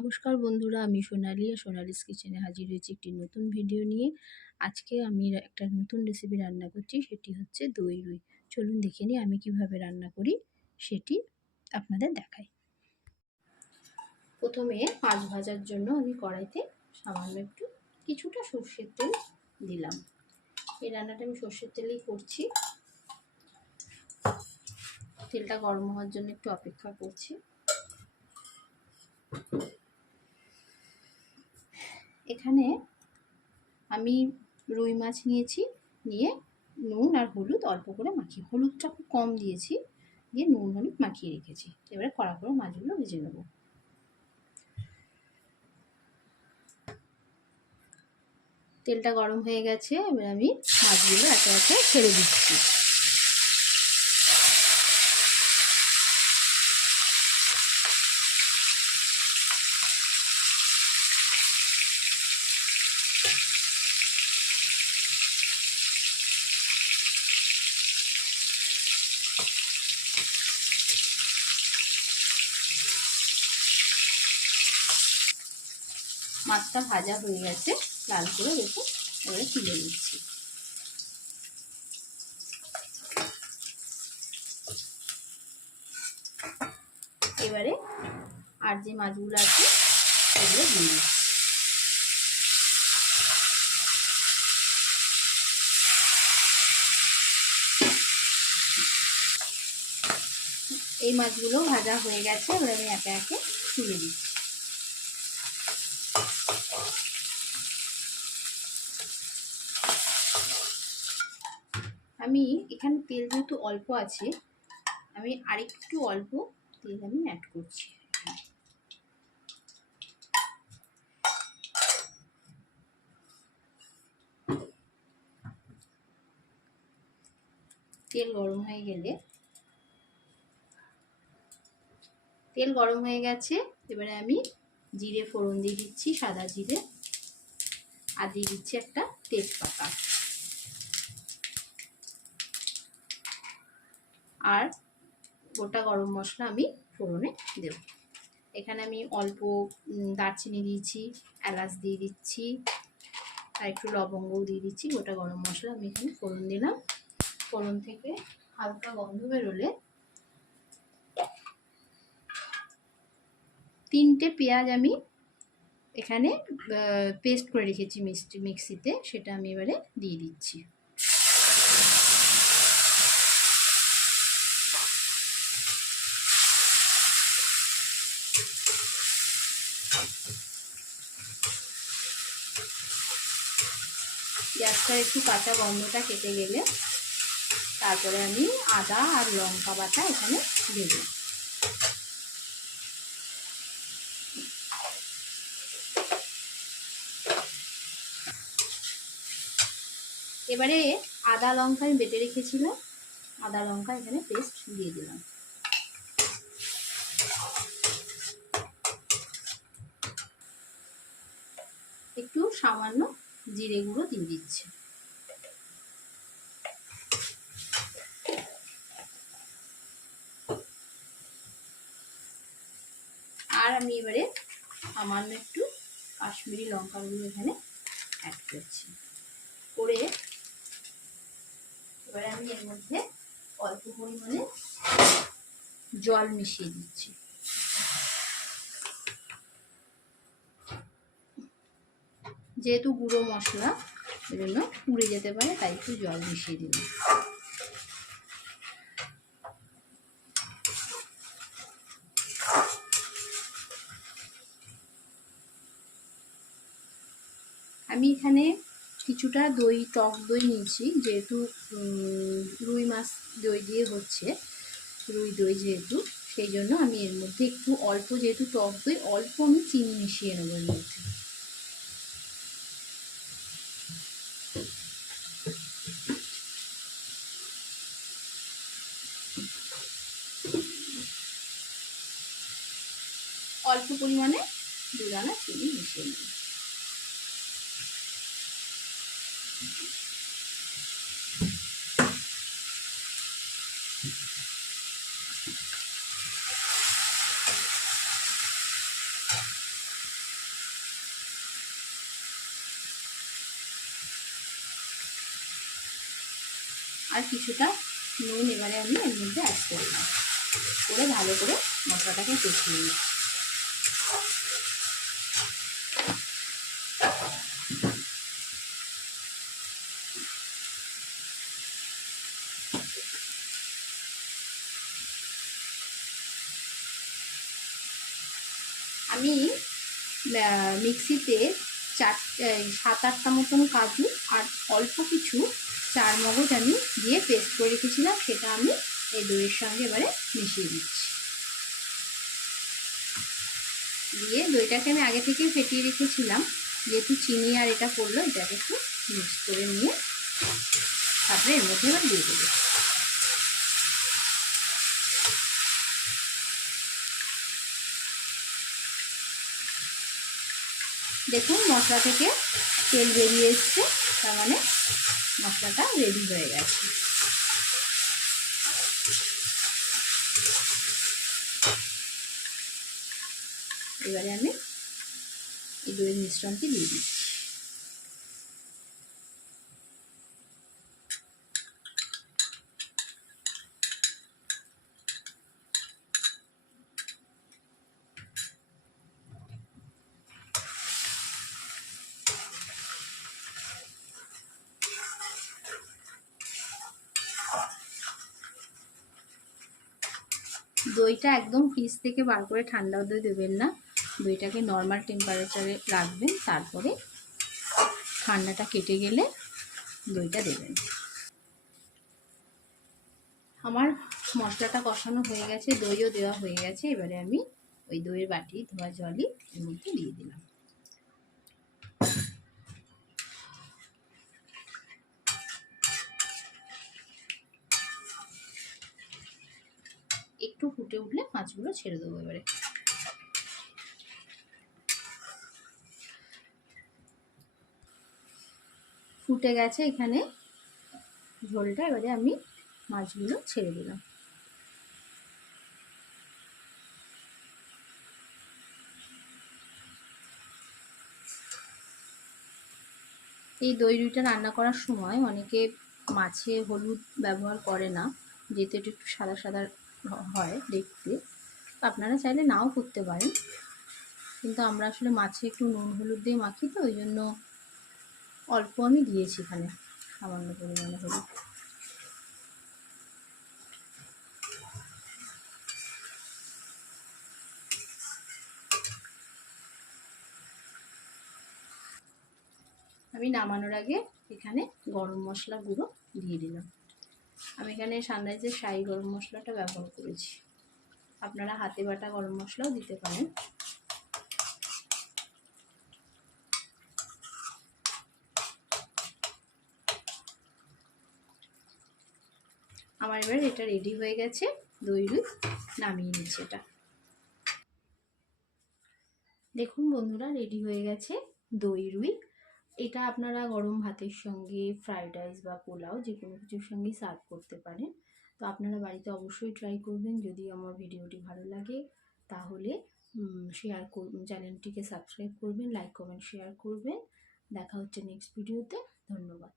নমস্কার বন্ধুরা, আমি সোনালি আর সোনালিস কিচেনে হাজির হয়েছি একটি নতুন ভিডিও নিয়ে। আজকে আমি একটা নতুন রেসিপি রান্না করছি, সেটি হচ্ছে দই রুই। চলুন দেখে নিই আমি কিভাবে রান্না করি, সেটি আপনাদের দেখাই। প্রথমে মাছ ভাজার জন্য আমি কড়াইতে সামান্য একটু কিছুটা সর্ষের তেল দিলাম। এই রান্নাটা আমি সর্ষের তেলেই করছি। তেলটা গরম হওয়ার জন্য একটু অপেক্ষা করছি। এখানে আমি রুই মাছ নিয়েছি, নিয়ে নুন আর হলুদ অল্প করে মাখিয়ে, হলুদটা খুব কম দিয়েছি, দিয়ে নুন হলুদ মাখিয়ে রেখেছি। এবারে কড়া করে মাছগুলো ভেজে নেব। তেলটা গরম হয়ে গেছে, এবার আমি মাছগুলো একে একে ছেড়ে দিচ্ছি। মাছটা ভাজা হয়ে গেছে লাল করে, দেখুন। এবারে তুলে নিচ্ছি। এবারে আর যে মাছগুলো আছে সেগুলো দিয়ে দিচ্ছি। এই মাছগুলো ভাজা হয়ে গেছে, এবার আমি একে একে তুলে দিচ্ছি। আমি এখানে তেল যেহেতু অল্প আছে, আমি আরেকটু অল্প তেল আমি অ্যাড করছি। তেল গরম হয়ে গেছে, এবারে আমি জিরে ফোড়ন দিয়ে দিচ্ছি, সাদা জিরে, আর দিয়ে দিচ্ছি একটা তেজপাতা, আর গোটা গরম মশলা আমি ফোড়নে দেব। এখানে আমি অল্প দারচিনি দিয়েছি, এলাচ দিয়ে দিচ্ছি, আর একটু লবঙ্গও দিয়ে দিচ্ছি। গোটা গরম মশলা আমি এখানে ফোড়ন দিলাম। ফোড়ন থেকে হালকা গন্ধ বেরোলে 3টে পেঁয়াজ আমি এখানে পেস্ট করে রেখেছি মিক্সিতে, সেটা আমি এবারে দিয়ে দিচ্ছি। পেঁয়াজটা একটু কাঁচা গন্ধটা কেটে গেলে তারপরে আমি আদা আর লঙ্কা বাটা এখানে দেব। এবারে আদা লঙ্কা আমি বেটে রেখেছিলাম, আদা লঙ্কা এখানে পেস্ট দিয়ে দিলাম। একটু সামান্য জিরে গুঁড়ো দিয়ে দিচ্ছি। আর আমি এবারে সামান্য একটু কাশ্মীরি লঙ্কা গুঁড়ো এখানে অ্যাড করছি। করে এবারে আমি এর মধ্যে অল্প পরিমাণে জল মিশিয়ে দিচ্ছি। যেহেতু গুঁড়ো মশলা, এজন্য পুড়ে যেতে পারে, তাই একটু জল মিশিয়ে দিলাম। আমি এখানে কিছুটা টক দই নিয়েছি, যেহেতু রুই মাছ দই দিয়ে হচ্ছে, রুই দই যেহেতু, সেই জন্য আমি এর মধ্যে একটু অল্প, যেহেতু টক দই, অল্প আমি চিনি মিশিয়ে নেবো এর মধ্যে। অল্প পরিমাণে 2 দানা চিনি মিশিয়ে নেব। আর কিছুটা নুন এবারে আমি এর মধ্যে অ্যাড করলাম, করে ভালো করে মশলাটাকে কষিয়ে নিচ্ছি। আমি মিক্সিতে 7-8টা মতন কাজু আর অল্প কিছু চারমগজ আমি দিয়ে পেস্ট করে রেখেছিলাম, সেটা আমি এই দইয়ের সঙ্গে এবারে মিশিয়ে দিচ্ছি। দিয়ে দইটাকে আমি আগে থেকেই ফেটিয়ে রেখেছিলাম, যেহেতু চিনি আর এটা পড়লো, এটাকে একটু মিক্স করে নিয়ে তারপরে এর মধ্যে এবার দিয়ে দেবো। দেখুন মশলা থেকে তেল বেরিয়ে এসছে, তার মানে মশলাটা রেডি হয়ে গেছে। এবারে আমি এই দইয়ের মিশ্রণটি দিয়ে দিচ্ছি। দইটা একদম ফ্রিজ থেকে বার করে ঠান্ডা হতে দেবেন না, দইটাকে নর্মাল টেম্পারেচারে রাখবেন, তারপরে ঠান্ডাটা কেটে গেলে দইটা দেবেন। আমার মশলাটা কষানো হয়ে গেছে, দইও দেওয়া হয়ে গেছে, এবারে আমি ওই দইয়ের বাটি ধোয়া জলই এর মধ্যে দিয়ে দিলাম। একটু ফুটে উঠলে মাছগুলো ছেড়ে দেবো। এবারে ফুটে গেছে এখানে ঝোলটা, এবারে আমি মাছগুলো ছেড়ে দিলাম। এই দই রুইটা রান্না করার সময় অনেকে মাছে হলুদ ব্যবহার করে না, যেহেতু এটা একটু সাদা সাদা হয় দেখতে, আপনারা চাইলে নাও করতে পারেন, কিন্তু আমরা আসলে মাছে একটু নুন হলুদ দিয়ে মাখি, তো ওই জন্য অল্প আমি দিয়েছি এখানে সামান্য পরিমাণে হলুদ। আমি নামানোর আগে এখানে গরম মশলা গুঁড়ো দিয়ে দিলাম। আমি এখানে সানরাইজের শাহি গরম মশলাটা ব্যবহার করেছি, আপনারা হাতে বাটা গরম মশলাও দিতে পারেন। আমার এবার এটা রেডি হয়ে গেছে, দই রুই নামিয়ে নিচ্ছি এটা। দেখুন বন্ধুরা, রেডি হয়ে গেছে দই রুই। এটা আপনারা গরম ভাতের সঙ্গে, ফ্রাইড রাইস বা পোলাও যে কোনো কিছুর সঙ্গে সার্ভ করতে পারেন। তো আপনারা বাড়িতে অবশ্যই ট্রাই করবেন। যদি আমার ভিডিওটি ভালো লাগে তাহলে শেয়ার করবেন, চ্যানেলটিকে সাবস্ক্রাইব করবেন, লাইক কমেন্ট শেয়ার করবেন। দেখা হচ্ছে নেক্সট ভিডিওতে। ধন্যবাদ।